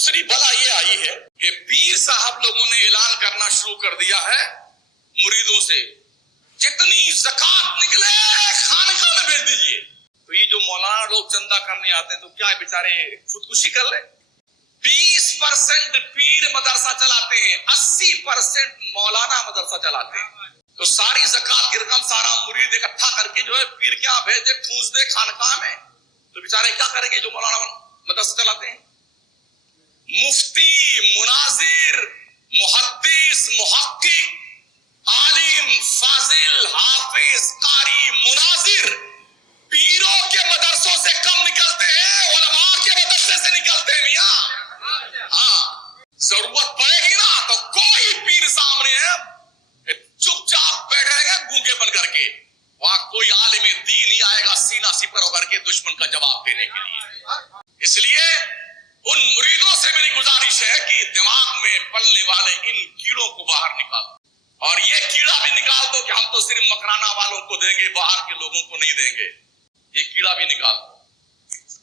दूसरी बला ये आई है कि पीर साहब लोगों ने ऐलान करना शुरू कर दिया है मुरीदों से, जितनी ज़कात निकले खानका में भेज दीजिए। तो ये जो मौलाना लोग चंदा करने आते हैं तो क्या बेचारे खुदकुशी कर ले? 20% पीर मदरसा चलाते हैं, 80% मौलाना मदरसा चलाते हैं। तो सारी ज़कात की रकम सारा मुरीद इकट्ठा करके जो है पीर क्या भेजे, ठूस दे खानका में। तो बेचारे क्या करेंगे जो मौलाना मदरसा चलाते हैं? मुफ्ती, मुनाजिर, मुहद्दिस, मुहक्किक, आलिम, फाजिल, हाफिज, कारी, मुनाजिर पीरों के मदरसों से कम निकलते हैं, उलमा के मदरसे से निकलते हैं मियां। हाँ, जरूरत पड़ेगी ना तो कोई पीर सामने है चुपचाप बैठे रहेगा गूंगे बन करके, वहां कोई आलिम दीन नहीं आएगा सीना सिपर होकर के दुश्मन का जवाब देने के लिए। इसलिए उन मुरीदों से मेरी गुजारिश है कि दिमाग में पलने वाले इन कीड़ों को बाहर निकाल, और ये कीड़ा भी निकाल दो कि हम तो सिर्फ मकराना वालों को देंगे, बाहर के लोगों को नहीं देंगे। ये कीड़ा भी निकाल दो।